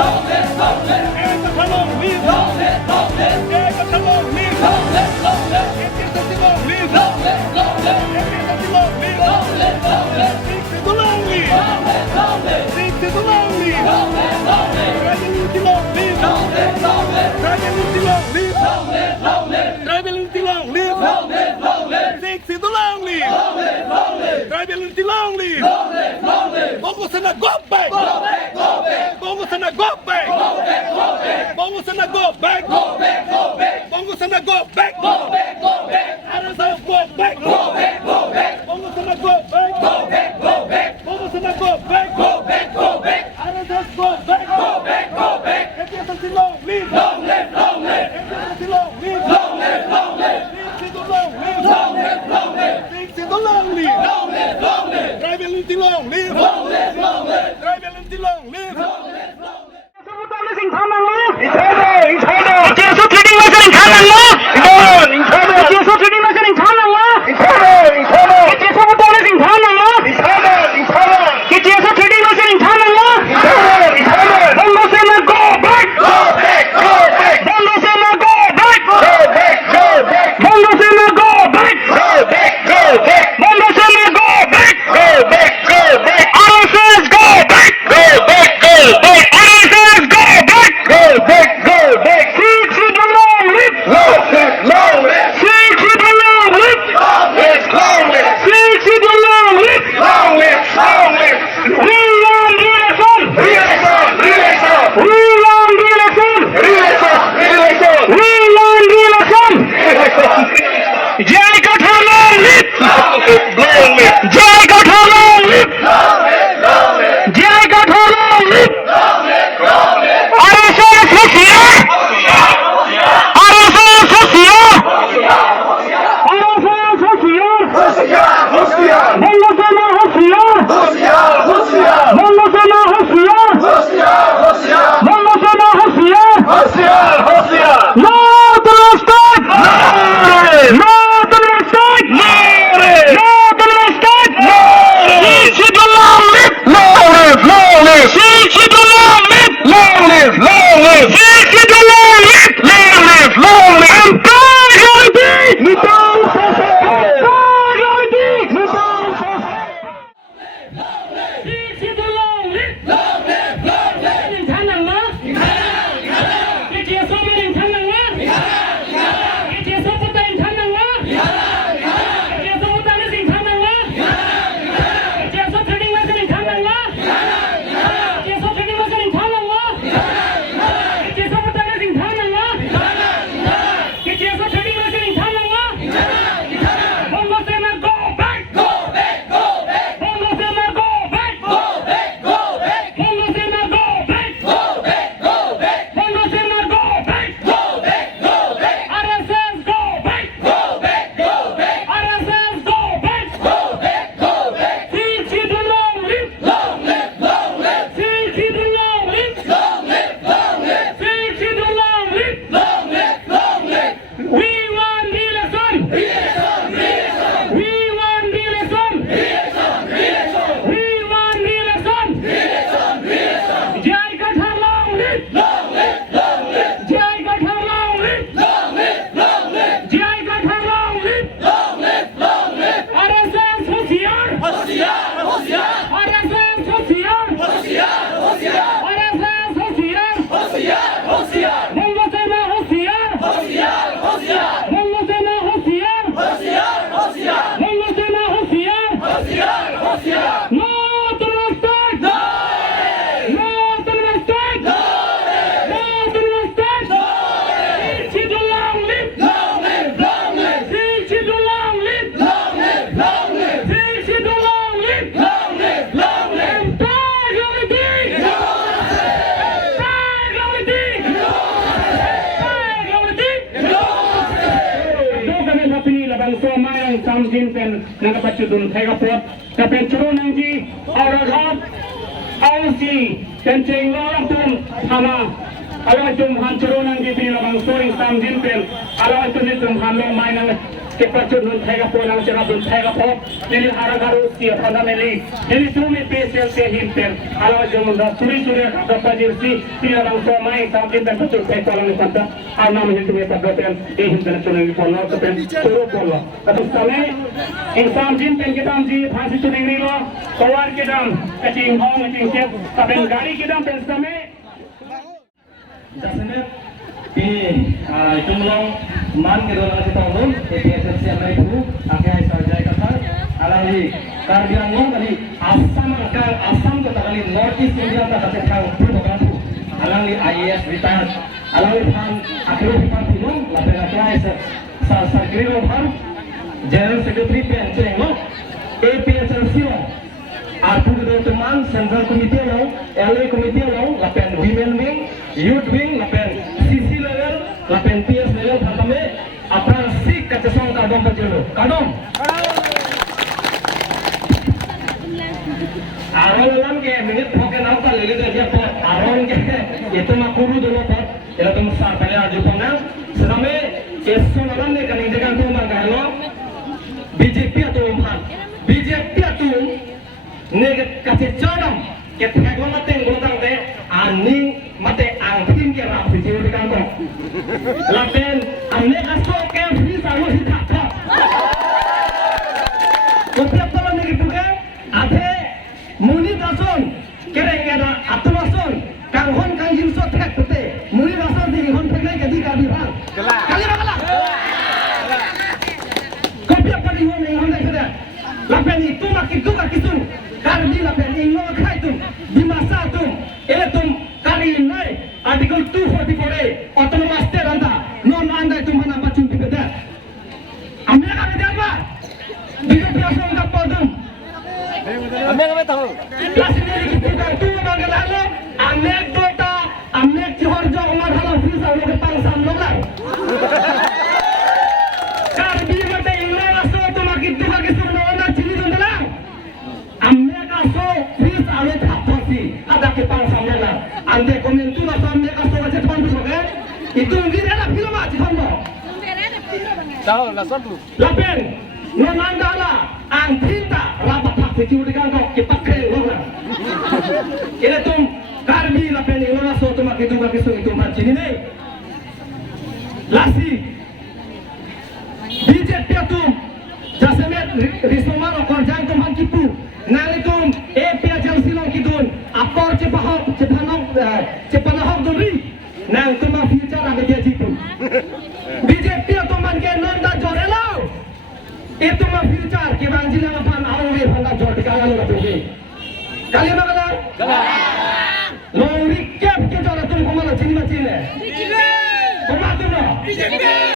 Long live, long live. Long live, long live. Long live, long live. Long live, long live. Long live, long live. Long live, long live. Long live, long live. Long live, long live. Long live, long live. Long live, long live. Long live, long live. Tribalistic long live. Long live, long live. Sexy to long live. Long live, long live. Tribalistic long live. Long live, long live. Bongo sana go back. Go back, go back. Bongo sana go back. Go back, go back. Bongo sana go back. Go back, go back. Bongo sana go back. Go back, go back. Arasa go back. Go back, go back. Bongo sana go back. Go back, go back. Bongo sana go back. Go back, go back. Arasa go back. Go back, go back. Efficiency long live. Long live, long live. Efficiency long live. Long live, long live. Sexy to long live. Long live, long live. Sexy to long live. Long live, long live. Tribalistic long live. Long live, long live. Tribalistic long live. Long live, long live. 你猜的，你猜的。结束指定了，是你看冷吗？你猜的。结束指定了，是你看冷吗？你猜的，你猜的。结束不到了，是你看冷吗？你猜的，你猜的。结束指定了，是你看冷吗？你猜的，你猜的。Bongo sana go back. Go back, go back. Bongo sana go back. Go back, go back. Bongo sana go back. Go back, go back. Bongo sana go back. Go back, go back. RSS go back. Go back, go back. RSS go back. Go back, go back. Sexy to long live. Long live, long live. Sexy to long live. Long live, long live. Sexy to long live. Long live, long live. We want the election. Re-election, re-election. We want the election. Re-election, re-election. We want the election. Jai Katha long live. Long live, long live. Jai Katha long live. Long live, long live. Jai Katha long live. Long live, long live. RSS Hoshiyar. RSS Hoshiyar. RSS Hoshiyar. Hoşiyar, hoşiyar. Bongo sana Hoshiyar. Hoşiyar, hoşiyar. Bongo sana Hoshiyar. Hoşiyar, hoşiyar. Bongo sana Hoshiyar. Hoşiyar, hoşiyar. No to mistake. No to mistake. No to mistake. Sexy to long live. Long live, long live. Sexy to long live. Long live, long live. Sexy to long live. Long live, long live. And Parliament. Sexy to long live. Long live, long live. 你看冷吗？你看了，你看了，你接受吗？你看冷吗？你看了，你看了，你接受不到？你看冷吗？你看了，你看了，接受不到的是你看冷吗？你看了，你看了，接受指定的是你看冷吗？你看了，你看了，接受指定的是你看冷吗？你看了，你看了，接受不到的是你看冷吗？你看了，你看了，接受指定的是你看冷吗？你看了，你看了。Bongo sana go back. Go back, go back. Bongo sana go back. Go back, go back. Bongo sana go back. Go back, go back. Bongo sana go back. Go back, go back. RSS go back. Go back, go back. RSS go back. Go back, go back. Sexy to long live. Long live, long live. Sexy to long live. Long live, long live. Sexy to long live. Long live, long live. We want the election. Re-election, re-election. We want the election. Re-election, re-election. We want the election. Re-election, re-election. Jai Katha long live. Long live, long live. Jai Katha long live. Long live, long live. Jai Katha long live. Long live, long live. RSS Hoshiyar. Hoşiyar, hoşiyar. RSS Hoshiyar. Hoşiyar, hoşiyar. RSS Hoshiyar. Hoşiyar, hoşiyar. Bongo sana Hoshiyar. Hoşiyar, hoşiyar. Bongo sana Hoshiyar. Hoşiyar, hoşiyar. Bongo sana Hoshiyar. Hoşiyar, hoşiyar. No to mistake. No! No to mistake. No! No to mistake. No! Sexy to long live. Long live, long live. Sexy to long live. Long live, long live. Sexy to long live. Long live, long live. And Parliament. Nakapatudun Tegapot, Kapin Churunangi, Aragat, Alsi, Tenching Lorangtum, Hama, Alawatum Han Churunangi, Pinabang Soring Sam Jinpin, Alawatum Halo Minang, kepacut nun thaiga ponang sera dun thaiga pop nili haragaru sia fundamentally nili tumi pesel se himper ala jomunda suri ka pajirsi tiarang somai samkin dan betul kai kolang kanta ana mehil tume padoten e himper chuneng polno to pen turu polno atau samai insam jin pen kitam ji phasi chuneng lo kawar kitam kaching hong kaching chep taben gari kitam pen samai jasane jumlong man ke dalam kita umum APSC amai bu akhirnya sarjai kata alami karbiang long kali asam tu tak kali North East India tak kata kau tu bukan tu alami IAS retired alami pan akhirnya pan film lapan akhirnya sarjai long pan General Secretary pencen long APSC long Arpu kedua teman Central Committee long LA Committee long lapan Women Wing Youth Wing lapan CC level lapan PS level pertama Aphlc Asong kadom pajero kadom Aron lam ke minit phoken apa lagi tu dia pot Aron ke itu mak kuru dulu pot itu tu besar pale aju pona selama Asong lam ni kan indekan tu mak kalau BJP atau BJP atau nege kasih cadam kita kalau mati ngutang deh ani mati angkin ke rapi jiwa di kantor lapen ane asok ke free selalu hidup setiap tahun nege bukan ada muni dason kereng ada atau dason kanghon kangjin so tek pete muni dason di hon tek lagi di kali bang kali bang kopi apa di hon tek sudah lapen itu makin karbi lapen ingno khai tum di masa tum ele tum kali nai article 244 autonomous state anda non anda tum mana macam tu beda Amerika beda apa dia biasa tak podum Amerika tahu kelas ini kita tu mengalah anekdota anek johor jong mar halau visa lo pangsam lo lah karbi mate ingno raso tu makin tu makin suno na chili dondalang Amerika so please alo thapasi ada ke pangsam lo lah ande komen tu na Amerika so aja thon tu ke itu ngire la film aja thon lo tahu la sot lu lapen no mandala ang tinta rapat hak security kan kok kita kren lo lah ini tum karbi lapen ingno raso tu makin tu makin so itu macam ini lasi BJP tu jasemet risomar korjang tu man kipu nalitum APSC silong kidun apor cepanahok duri nang tuma future ada dia jitu BJP tu man ke nonda jorelo itu mah future ke banjir apa awe hanga jor dikalan la tuge kali magala lo recap ke jora tum komala chini machine BJP komatu no BJP